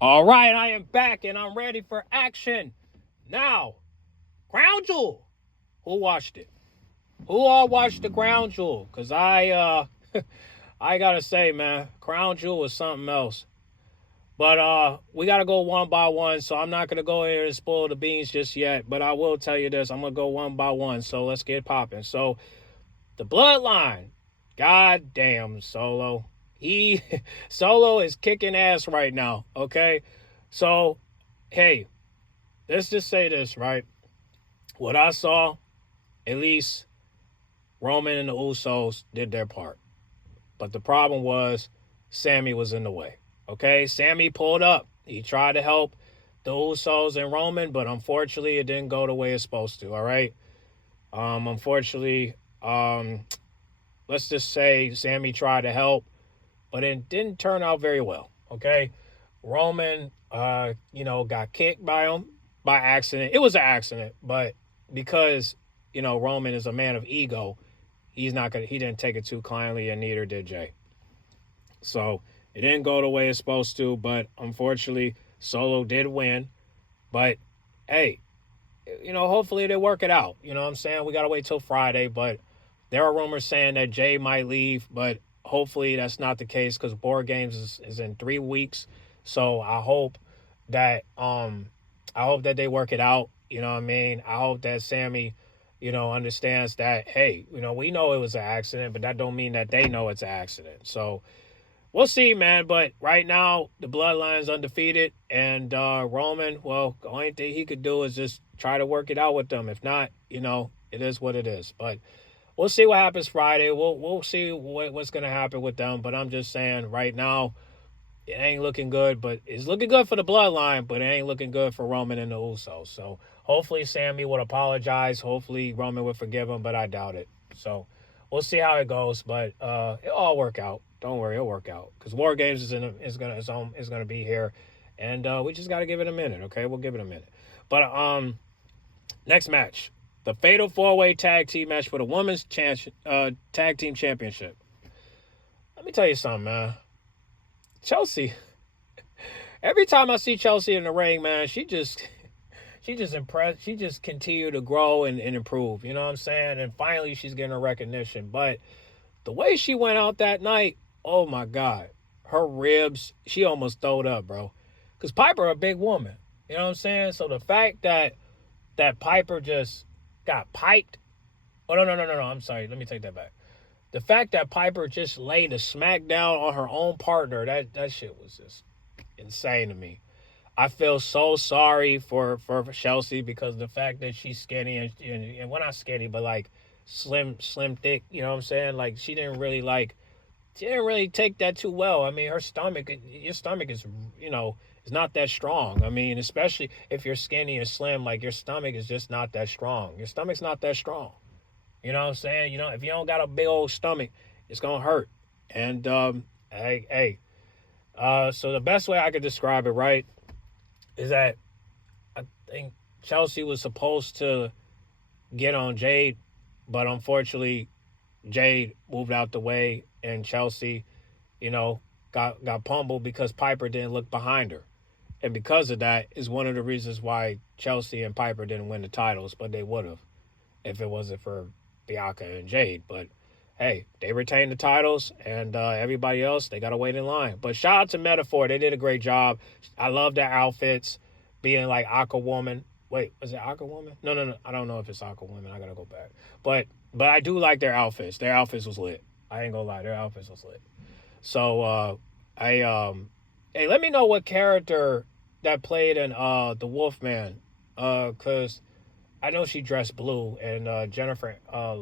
All right, I am back and I'm ready for action. Now, Crown Jewel. Who watched it? Who all watched the Crown Jewel? Cause I gotta say, man, Crown Jewel was something else. But we gotta go one by one, so I'm not gonna go here and spoil the beans just yet. But I will tell you this: I'm gonna go one by one. So let's get popping. So the Bloodline, god damn, Solo. He Solo is kicking ass right now. Okay, so hey, let's just say this, right? What I saw, at least Roman and the Usos did their part. But the problem was Sammy was in the way. Okay, Sammy pulled up. He tried to help the Usos and Roman, but unfortunately it didn't go the way it's supposed to. All right. Unfortunately, let's just say Sammy tried to help, but it didn't turn out very well. Okay. Roman, got kicked by him by accident. It was an accident, but because Roman is a man of ego, he didn't take it too kindly, and neither did Jay. So it didn't go the way it's supposed to, but unfortunately, Solo did win. But hey, hopefully they work it out. You know what I'm saying? We gotta wait till Friday, but there are rumors saying that Jay might leave, but hopefully that's not the case because Board Games is in 3 weeks. So I hope that they work it out. You know what I mean? I hope that Sammy, understands that, hey, we know it was an accident, but that don't mean that they know it's an accident. So we'll see, man. But right now, the Bloodline's undefeated, and Roman, well, the only thing he could do is just try to work it out with them. If not, it is what it is. But we'll see what happens Friday. We'll see what's gonna happen with them. But I'm just saying, right now, it ain't looking good. But it's looking good for the Bloodline, but it ain't looking good for Roman and the Usos. So hopefully, Sammy would apologize. Hopefully, Roman would forgive him, but I doubt it. So we'll see how it goes. But it'll all work out. Don't worry, it'll work out because War Games is gonna be here, and we just got to give it a minute. Okay, we'll give it a minute. But next match, the Fatal 4-Way Tag Team match for the Women's Tag Team Championship. Let me tell you something, man. Chelsea. Every time I see Chelsea in the ring, man, she just impressed. She just continued to grow and improve. You know what I'm saying? And finally, she's getting her recognition. But the way she went out that night, oh my God, her ribs, she almost throwed up, bro. Cause Piper a big woman. You know what I'm saying? So the fact that Piper just got piped. Oh no. I'm sorry. Let me take that back. The fact that Piper just laid a smackdown on her own partner, that shit was just insane to me. I feel so sorry for Chelsea because the fact that she's skinny and well, not skinny, but like slim thick. You know what I'm saying? Like she didn't really take that too well. I mean, your stomach is, is not that strong. I mean, especially if you're skinny and slim, like your stomach is just not that strong. Your stomach's not that strong. You know what I'm saying? If you don't got a big old stomach, it's gonna hurt. And hey, so the best way I could describe it, right, is that I think Chelsea was supposed to get on Jade, but unfortunately, Jade moved out the way, and Chelsea, you know, got pummeled because Piper didn't look behind her, and because of that is one of the reasons why Chelsea and Piper didn't win the titles, but they would have if it wasn't for Bianca and Jade. But hey, they retained the titles, and everybody else they got to wait in line. But shout out to Metaphor, they did a great job. I love their outfits, being like Aqua Woman. Wait, was it Aqua Woman? No. I don't know if it's Aqua Woman. I gotta go back. But I do like their outfits. Their outfits was lit. I ain't gonna lie, their outfits was lit. So I hey, let me know what character that played in the Wolfman, cause I know she dressed blue, and Jennifer uh,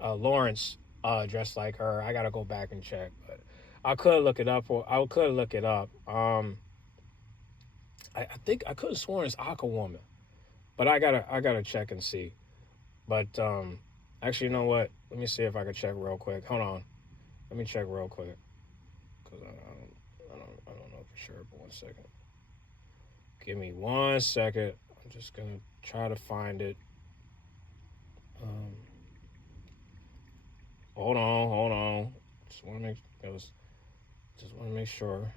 Lawrence dressed like her. I gotta go back and check, but I could look it up. I could look it up. I think I could have sworn it's Aquawoman, but I gotta check and see. But actually, you know what? Let me see if I can check real quick. Hold on, let me check real quick because I don't know for sure. But 1 second, give me 1 second. I'm just gonna try to find it. Um, hold on. Just want to make sure.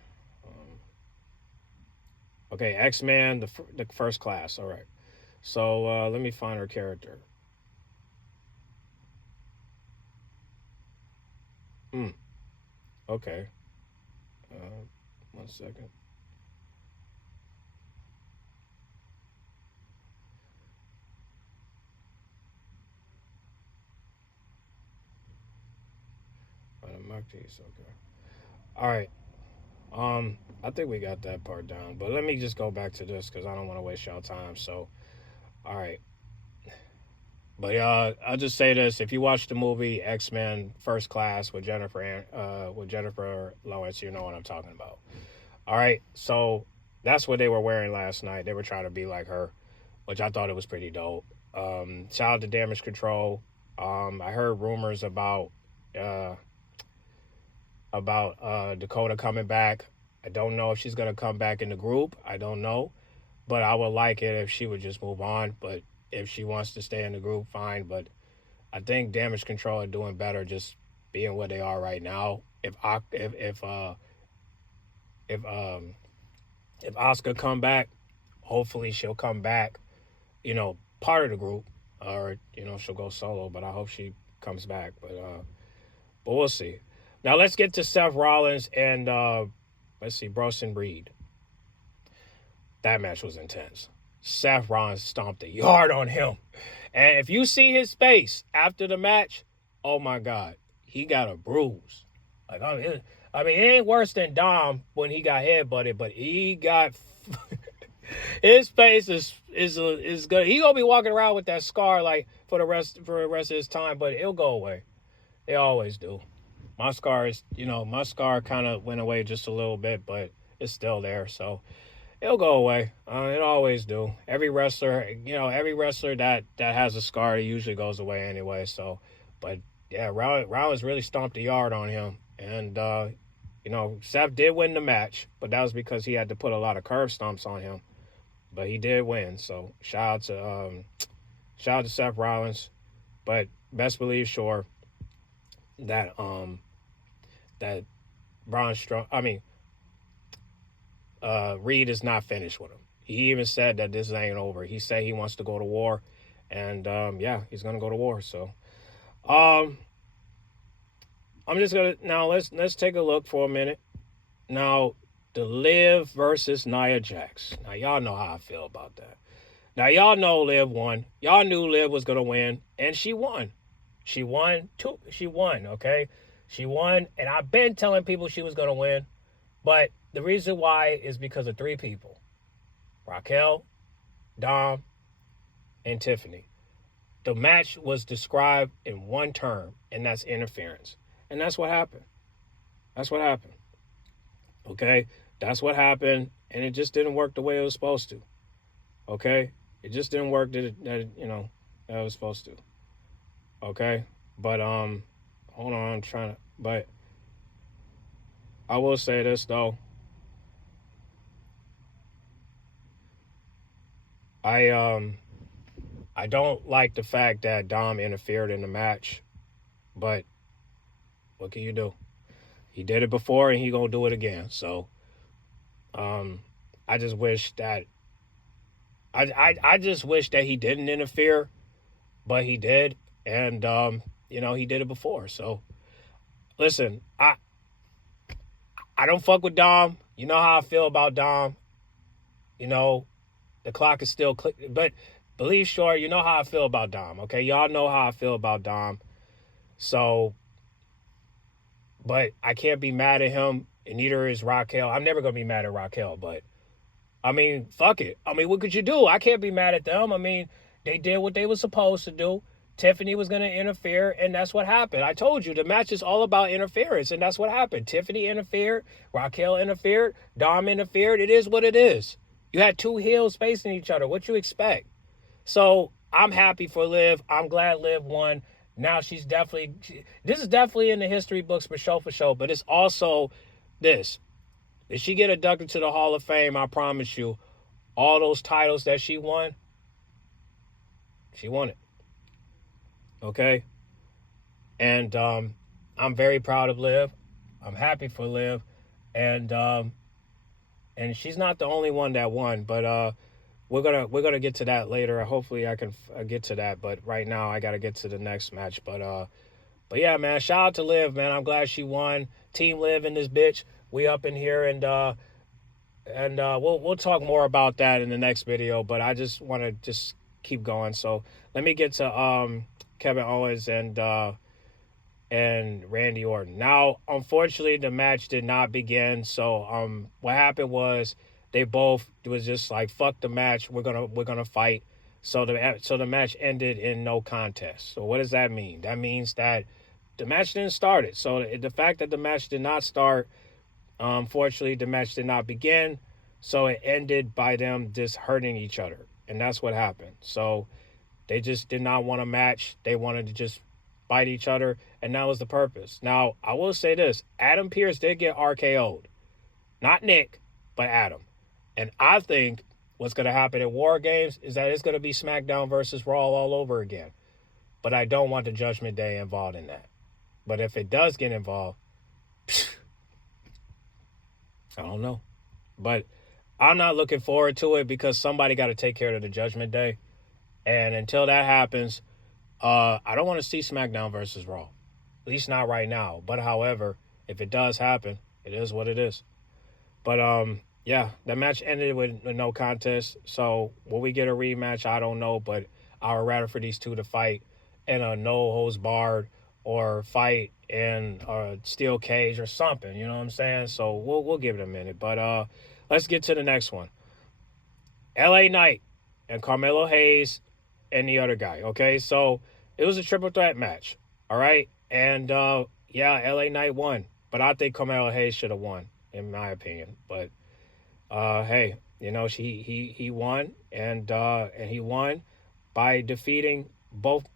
Okay, X-Men, the first class. All right. So let me find her character. Hmm. Okay. Uh, 1 second. Mark these. Okay. All right. I think we got that part down, but let me just go back to this because I don't want to waste y'all time. So, all right. But I'll just say this: if you watch the movie X Men First Class with Jennifer Lawrence, you know what I'm talking about. All right, so that's what they were wearing last night. They were trying to be like her, which I thought it was pretty dope. Shout out to Damage Control. I heard rumors uh, about Dakota coming back. I don't know if she's gonna come back in the group. I don't know, but I would like it if she would just move on. But if she wants to stay in the group, fine. But I think Damage Control are doing better just being where they are right now. If if Oscar come back, hopefully she'll come back. Part of the group, or she'll go solo. But I hope she comes back. But we'll see. Now let's get to Seth Rollins and let's see, Bronson Reed. That match was intense. Seth Rollins stomped a yard on him. And if you see his face after the match, oh my God, he got a bruise. Like it ain't worse than Dom when he got headbutted, but he got his face is good. He gonna be walking around with that scar like for the rest of his time, but it'll go away. They always do. My scar kind of went away just a little bit, but it's still there. So it'll go away. It always do. Every wrestler that has a scar, it usually goes away anyway. So, but yeah, Rollins really stomped a yard on him, and Seth did win the match, but that was because he had to put a lot of curb stomps on him. But he did win. So shout out to Seth Rollins. But best believe, sure that that Braun Strowman. I mean, Reed is not finished with him. He even said that this ain't over. He said he wants to go to war, and yeah, he's gonna go to war. So, um, I'm just gonna now let's take a look for a minute. Now, the Liv versus Nia Jax. Now, y'all know how I feel about that. Now, y'all know Liv won. Y'all knew Liv was gonna win, and she won. She won too. She won. Okay, she won, and I've been telling people she was gonna win, but the reason why is because of three people: Raquel, Dom, and Tiffany. The match was described in one term, and that's interference. And that's what happened. That's what happened. Okay? That's what happened, and it just didn't work the way it was supposed to. Okay? It just didn't work that it was supposed to. Okay? But hold on, I'm trying to but I will say this though. I I don't like the fact that Dom interfered in the match, but what can you do? He did it before and he gonna do it again. So um I just wish that I just wish that he didn't interfere, but he did, and he did it before. So listen, I don't fuck with Dom. You know how I feel about Dom. You know the clock is still click, but believe sure you know how I feel about Dom. Okay, y'all know how I feel about Dom. So, but I can't be mad at him, and neither is Raquel. I'm never gonna be mad at Raquel, but I mean, fuck it. I mean, what could you do? I can't be mad at them. I mean, they did what they were supposed to do. Tiffany was going to interfere, and that's what happened. I told you the match is all about interference, and that's what happened. Tiffany interfered, Raquel interfered, Dom interfered. It is what it is. You had two heels facing each other. What you expect? So I'm happy for Liv. I'm glad Liv won. Now this is definitely in the history books for show, but it's also this. If she get inducted to the Hall of Fame, I promise you, all those titles that she won it. Okay? And I'm very proud of Liv. I'm happy for Liv. And and she's not the only one that won. But we're gonna get to that later. Hopefully, I can get to that. But right now, I gotta get to the next match. But yeah, man, shout out to Liv, man. I'm glad she won. Team Liv in this bitch. We up in here, and we'll talk more about that in the next video. But I just want to just keep going. So let me get to Kevin Owens and Randy Orton. Now, unfortunately, the match did not begin. So what happened was they both was just like, fuck the match. We're gonna fight. So the match ended in no contest. So what does that mean? That means that the match didn't start it. So the fact that the match did not start, unfortunately, the match did not begin. So it ended by them just hurting each other. And that's what happened. So they just did not want a match. They wanted to just fight each other. And that was the purpose. Now, I will say this. Adam Pearce did get RKO'd. Not Nick, but Adam. And I think what's going to happen at War Games is that it's going to be SmackDown versus Raw all over again. But I don't want the Judgment Day involved in that. But if it does get involved, I don't know. But I'm not looking forward to it because somebody got to take care of the Judgment Day. And until that happens, I don't want to see SmackDown versus Raw. At least not right now. But however, if it does happen, it is what it is. But yeah, the match ended with no contest. So will we get a rematch? I don't know. But I would rather for these two to fight in a no holds barred or fight in a steel cage or something. You know what I'm saying? So we'll give it a minute. But let's get to the next one. LA Knight and Carmelo Hayes and the other guy. Okay, so it was a triple threat match. All right, and yeah, LA Knight won, but I think Carmelo Hayes should have won, in my opinion. But hey, you know, he won, and he won by defeating both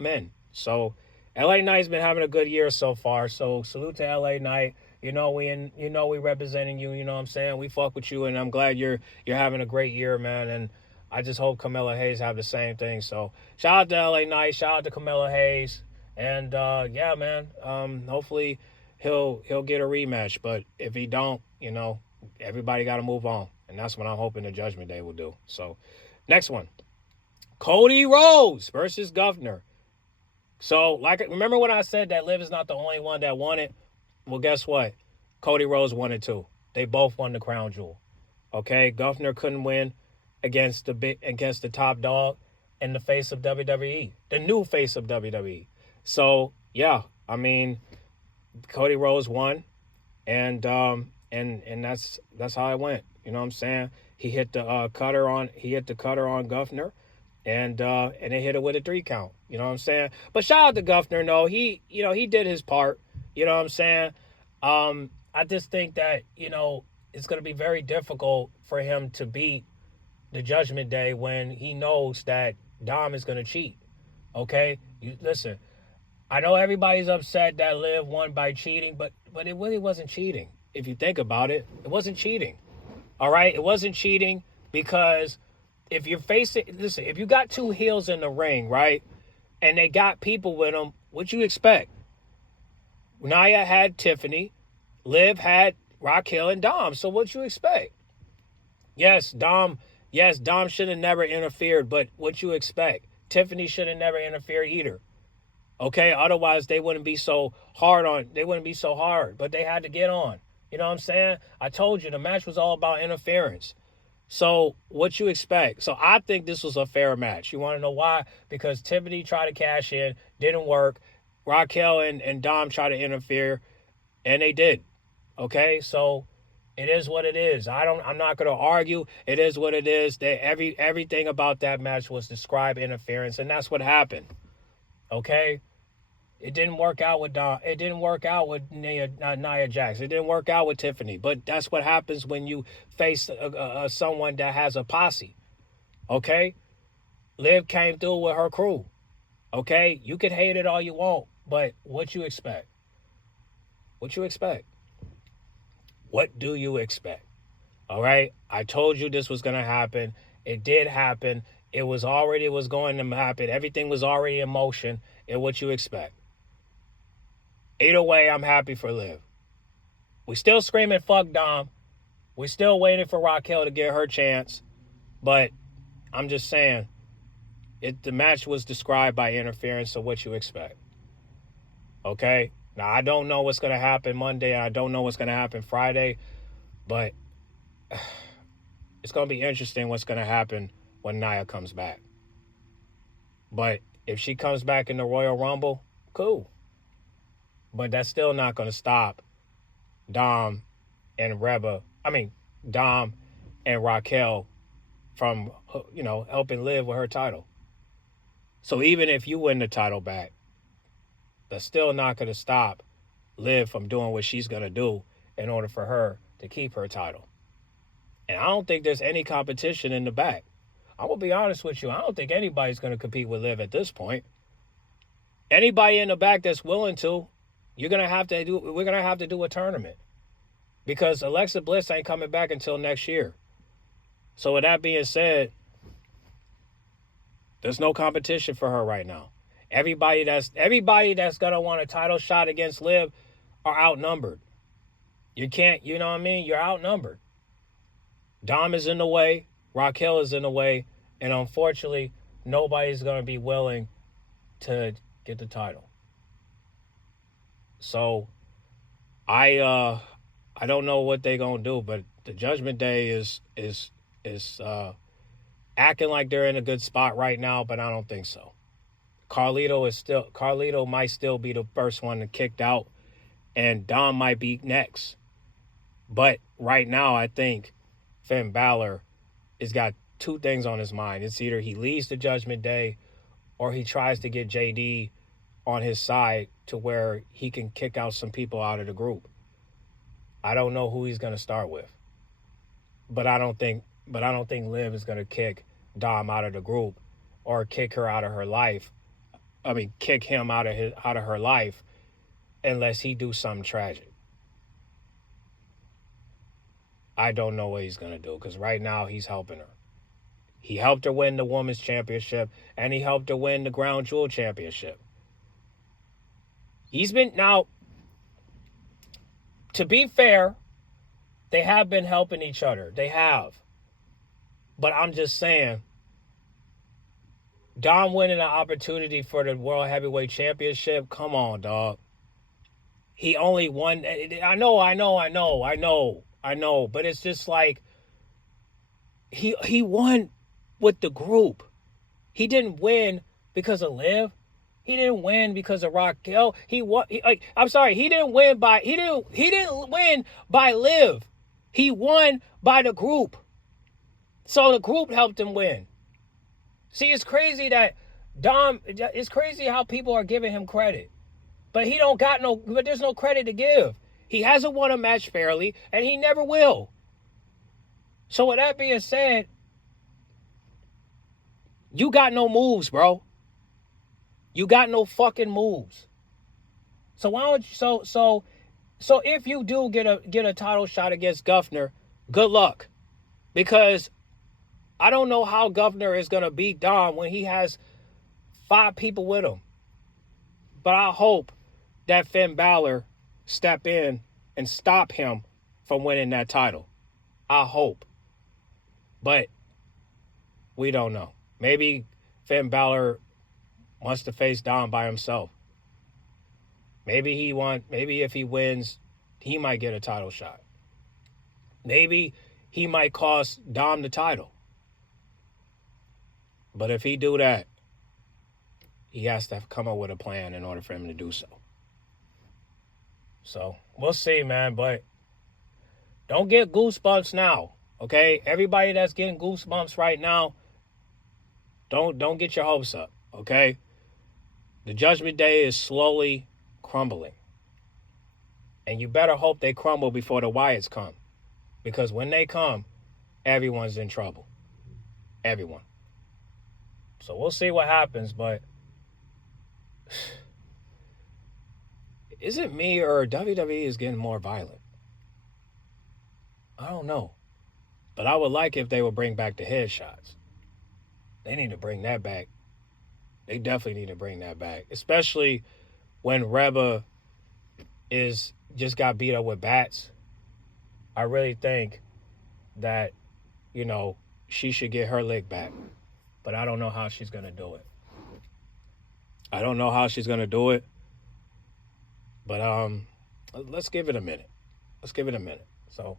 men. So LA Knight's been having a good year so far. So salute to LA Knight. You know we representing you. You know what I'm saying? We fuck with you, and I'm glad you're having a great year, man. And I just hope Carmelo Hayes have the same thing. So shout out to LA Knight. Shout out to Carmelo Hayes. And yeah, man. Hopefully he'll get a rematch. But if he don't, you know, everybody got to move on, and that's what I'm hoping the Judgment Day will do. So next one, Cody Rhodes versus Governor. So, remember when I said that Liv is not the only one that won it? Well, guess what? Cody Rhodes won it too. They both won the crown jewel. Okay, Governor couldn't win against the top dog in the face of WWE, the new face of WWE. So yeah, I mean, Cody Rhodes won, and that's how it went. You know what I'm saying? He hit the cutter on Governor. And they hit it with a 3 count. You know what I'm saying? But shout out to Governor. No, he did his part. You know what I'm saying? I just think that, you know, it's going to be very difficult for him to beat the Judgment Day when he knows that Dom is going to cheat. Okay? Listen, I know everybody's upset that Liv won by cheating, but it really wasn't cheating. If you think about it, it wasn't cheating. All right? It wasn't cheating because if you're listen, if you got two heels in the ring, right, and they got people with them, what you expect? Nia had Tiffany, Liv had Raquel and Dom. So what you expect? Yes, Dom should have never interfered, but what you expect? Tiffany should have never interfered either. Okay, otherwise they wouldn't be so hard. But they had to get on. You know what I'm saying? I told you the match was all about interference. So what you expect? So I think this was a fair match. You want to know why? Because Tiffany tried to cash in, didn't work. Raquel and Dom tried to interfere, and they did. Okay, so it is what it is. I'm not going to argue. It is what it is. Everything about that match was described interference, and that's what happened. Okay. It didn't work out with Dom. It didn't work out with Nia Jax. It didn't work out with Tiffany. But that's what happens when you face someone that has a posse. Okay? Liv came through with her crew. Okay? You can hate it all you want, but what you expect? What you expect? What do you expect? All right? I told you this was going to happen. It did happen. It was going to happen. Everything was already in motion. And what you expect? Either way, I'm happy for Liv. We still screaming, fuck Dom. We're still waiting for Raquel to get her chance, but I'm just saying, the match was described by interference, so what you expect? Okay? Now, I don't know what's going to happen Monday. I don't know what's going to happen Friday, but it's going to be interesting what's going to happen when Nia comes back. But if she comes back in the Royal Rumble, cool. But that's still not going to stop Dom and Dom and Raquel from, helping Liv with her title. So even if you win the title back, that's still not going to stop Liv from doing what she's going to do in order for her to keep her title. And I don't think there's any competition in the back. I'm going to be honest with you. I don't think anybody's going to compete with Liv at this point. Anybody in the back that's willing to, we're going to have to do a tournament. Because Alexa Bliss ain't coming back until next year. So with that being said, there's no competition for her right now. Everybody that's gonna want a title shot against Liv are outnumbered. You can't, you know what I mean? You're outnumbered. Dom is in the way, Raquel is in the way, and unfortunately, nobody's gonna be willing to get the title. So I don't know what they're gonna do, but the Judgment Day is acting like they're in a good spot right now, but I don't think so. Carlito might still be the first one kicked out, and Dom might be next. But right now, I think Finn Balor has got two things on his mind. It's either he leaves the Judgment Day or he tries to get JD on his side to where he can kick out some people out of the group. I don't know who he's going to start with. But I don't think Liv is going to kick Dom out of the group or kick her out of her life. Kick him out of her life unless he do something tragic. I don't know what he's going to do because right now he's helping her. He helped her win the Women's Championship and he helped her win the Crown Jewel Championship. Now, to be fair, they have been helping each other. They have. But I'm just saying, Dom winning an opportunity for the World Heavyweight Championship, come on, dog. He only won. I know. But it's just like, he won with the group. He didn't win because of Liv. He didn't win because of Raquel. He didn't win by Liv. He won by the group. So the group helped him win. See, it's crazy that it's crazy how people are giving him credit. But there's no credit to give. He hasn't won a match fairly, and he never will. So with that being said, you got no moves, bro. You got no fucking moves. So why don't you so if you do get a title shot against Guffner, good luck. Because I don't know how Guffner is gonna beat Dom when he has 5 people with him. But I hope that Finn Balor step in and stop him from winning that title. I hope. But we don't know. Maybe Finn Balor wants to face Dom by himself. Maybe if he wins, he might get a title shot. Maybe he might cost Dom the title. But if he do that, he has to come up with a plan in order for him to do so. So, we'll see, man. But don't get goosebumps now, okay? Everybody that's getting goosebumps right now, don't get your hopes up, okay? The Judgment Day is slowly crumbling. And you better hope they crumble before the Wyatts come. Because when they come, everyone's in trouble. Everyone. So we'll see what happens, but is it me or WWE is getting more violent? I don't know. But I would like if they would bring back the headshots. They need to bring that back. They definitely need to bring that back. Especially when Reba just got beat up with bats. I really think that, you know, she should get her lick back. But I don't know how she's going to do it. I don't know how she's going to do it. But let's give it a minute. Let's give it a minute. So,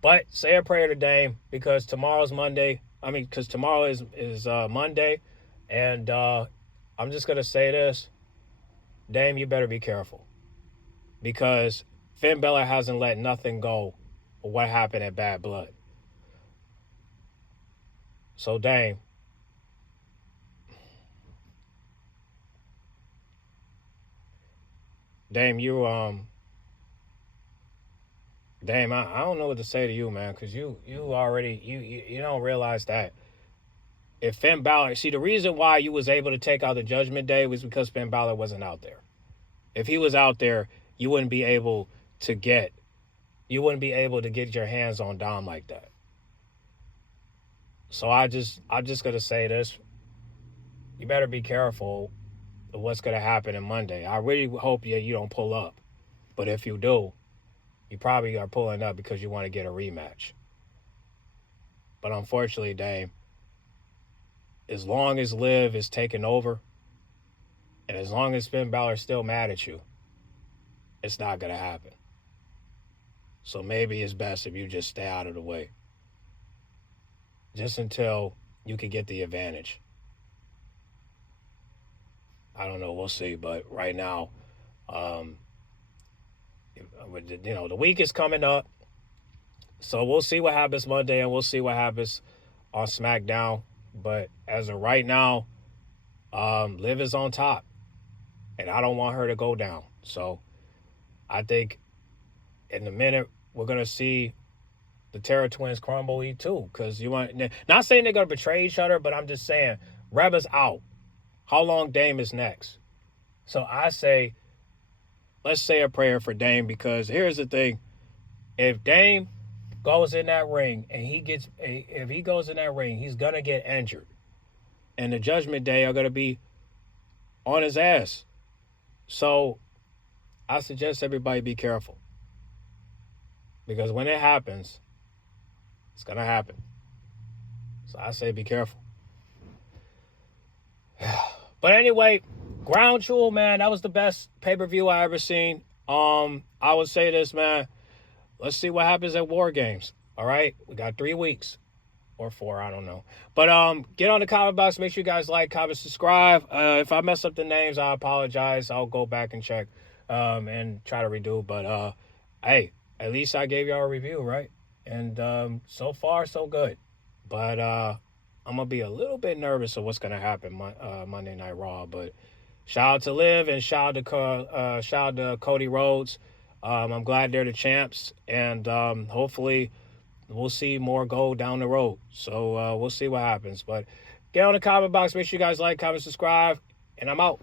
but say a prayer to Dame because tomorrow's Monday. I mean, because tomorrow is Monday. And I'm just going to say this. Dame, you better be careful. Because Finn Balor hasn't let nothing go of what happened at Bad Blood. So, Dame, you Dame, I don't know what to say to you, man, because you already you don't realize that if Finn Balor, see, the reason why you was able to take out the Judgment Day was because Finn Balor wasn't out there. If he was out there, you wouldn't be able to get your hands on Dom like that. So I'm just gonna say this: you better be careful of what's gonna happen on Monday. I really hope you don't pull up, but if you do, you probably are pulling up because you want to get a rematch. But unfortunately, Dame, as long as Liv is taking over, and as long as Finn Balor's still mad at you, it's not going to happen. So maybe it's best if you just stay out of the way. Just until you can get the advantage. I don't know. We'll see. But right now, the week is coming up. So we'll see what happens Monday and we'll see what happens on SmackDown. But as of right now, Liv is on top. And I don't want her to go down. So I think in a minute we're going to see the Terror Twins crumble too. Because not saying they're going to betray each other, but I'm just saying Reba's out. How long Dame is next? So I say, let's say a prayer for Dame because here's the thing. If Dame goes in that ring and if he goes in that ring, he's going to get injured. And the Judgment Day are going to be on his ass. So I suggest everybody be careful. Because when it happens, it's going to happen. So I say be careful. But anyway, Ground Jewel, man, that was the best pay-per-view I ever seen. I would say this, man. Let's see what happens at War Games. All right? We got 3 weeks. Or 4, I don't know. But get on the comment box. Make sure you guys like, comment, subscribe. If I mess up the names, I apologize. I'll go back and check and try to redo. But, hey, at least I gave y'all a review, right? And so far, so good. But I'm going to be a little bit nervous of what's going to happen Monday Night Raw. But shout out to Liv and shout out to Cody Rhodes. I'm glad they're the champs. And hopefully we'll see more gold down the road. So we'll see what happens. But get on the comment box. Make sure you guys like, comment, subscribe. And I'm out.